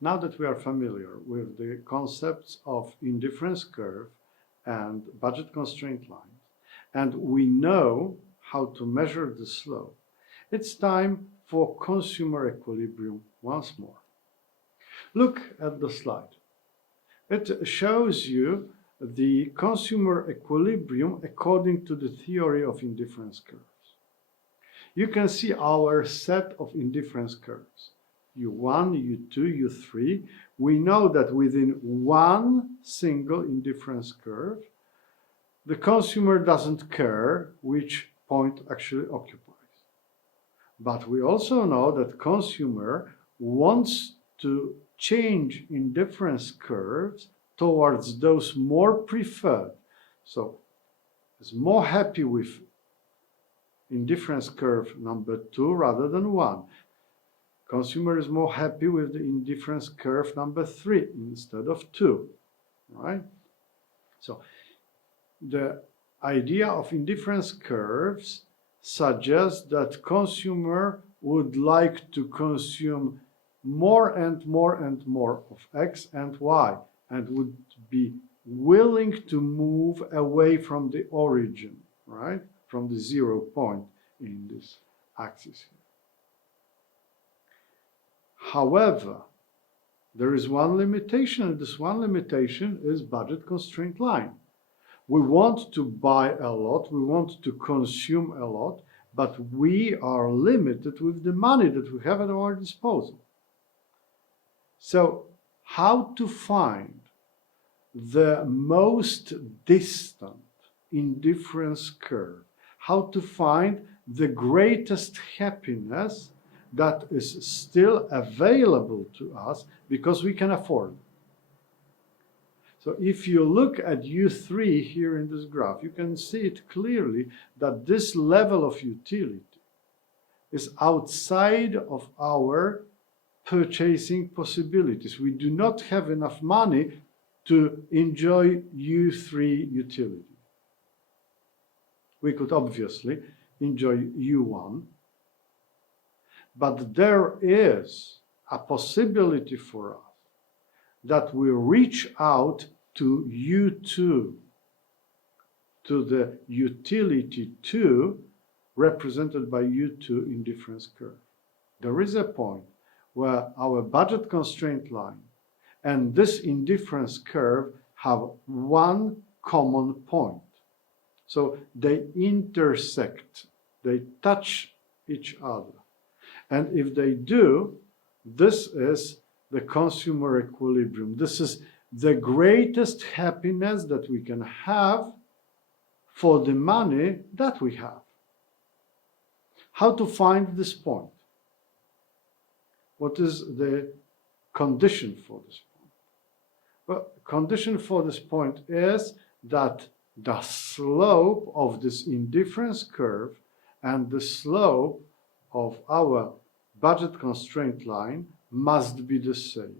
Now that we are familiar with the concepts of indifference curve and budget constraint line, and we know how to measure the slope, it's time for consumer equilibrium once more. Look at the slide. It shows you the consumer equilibrium according to the theory of indifference curves. You can see our set of indifference curves. U1, U2, U3. We know that within one single indifference curve, the consumer doesn't care which point actually occupies. But we also know that consumer wants to change indifference curves towards those more preferred. So is more happy with indifference curve number 2 rather than 1. Consumer is more happy with the indifference curve number 3 instead of 2, right? So the idea of indifference curves suggests that consumer would like to consume more and more and more of X and Y, and would be willing to move away from the origin, right? From the 0 point in this axis here. However, there is one limitation, and this one limitation is budget constraint line. We want to buy a lot, we want to consume a lot, but we are limited with the money that we have at our disposal. So, how to find the most distant indifference curve? How to find the greatest happiness that is still available to us because we can afford it? So if you look at U3 here in this graph, you can see it clearly that this level of utility is outside of our purchasing possibilities. We do not have enough money to enjoy U3 utility. We could obviously enjoy U1, but there is a possibility for us that we reach out to U2, to the utility 2 represented by U2 indifference curve. There is a point where our budget constraint line and this indifference curve have one common point. So they intersect, they touch each other. And if they do, this is the consumer equilibrium. This is the greatest happiness that we can have for the money that we have. How to find this point? What is the condition for this point? Well, condition for this point is that the slope of this indifference curve and the slope of our budget constraint line must be the same.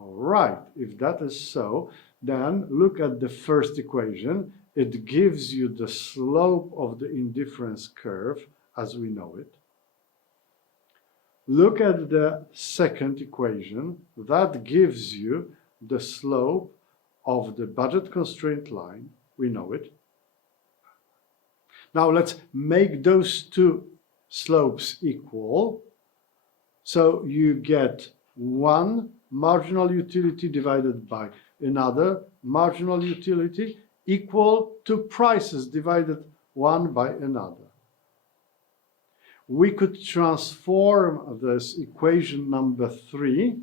All right, if that is so, then look at the first equation. It gives you the slope of the indifference curve as we know it. Look at the second equation. That gives you the slope of the budget constraint line. We know it. Now let's make those two slopes equal. So you get one marginal utility divided by another marginal utility equal to prices divided one by another. We could transform this equation number 3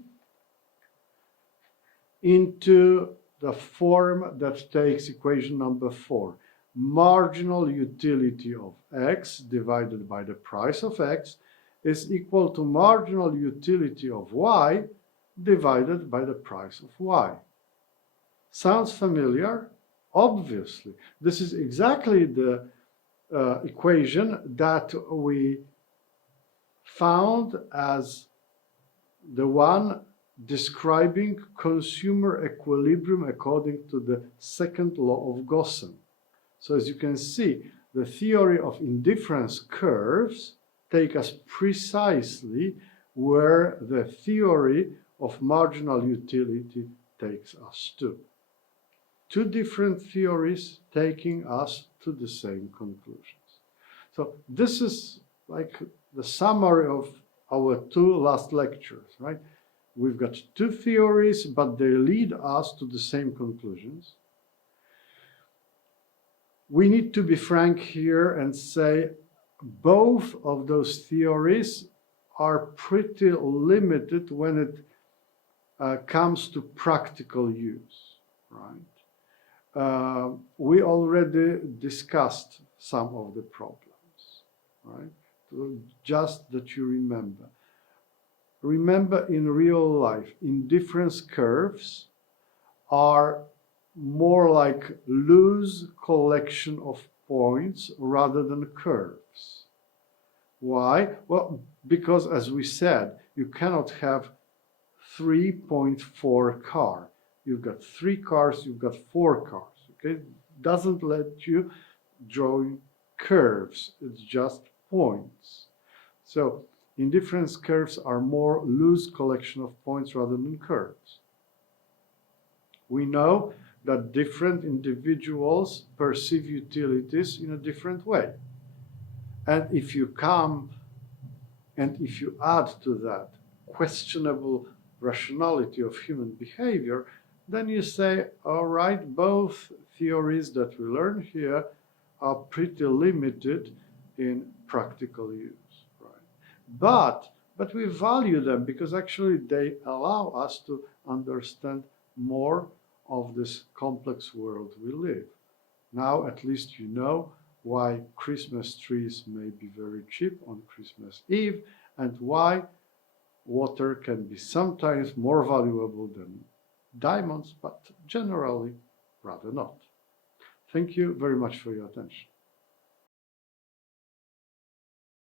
into the form that takes equation number 4. Marginal utility of X divided by the price of X is equal to marginal utility of Y divided by the price of Y. Sounds familiar? Obviously. This is exactly the equation that we found as the one describing consumer equilibrium according to the second law of Gossen. So as you can see, the theory of indifference curves take us precisely where the theory of marginal utility takes us to. Two different theories taking us to the same conclusions. So this is like the summary of our two last lectures, right? We've got two theories, but they lead us to the same conclusions. We need to be frank here and say both of those theories are pretty limited when it comes to practical use, right? We already discussed some of the problems, right? Just that you remember. Remember, in real life, indifference curves are more like loose collection of points rather than curves. Why? Well, because as we said, you cannot have 3.4 car. You've got 3 cars, you've got 4 cars, okay? Doesn't let you draw curves, it's just points. So indifference curves are more loose collection of points rather than curves. We know that different individuals perceive utilities in a different way. And if you add to that questionable rationality of human behavior, then you say, all right, both theories that we learn here are pretty limited in practical use, right? But we value them because actually they allow us to understand more of this complex world we live. Now at least you know why Christmas trees may be very cheap on Christmas Eve and why water can be sometimes more valuable than diamonds, but generally rather not. Thank you very much for your attention.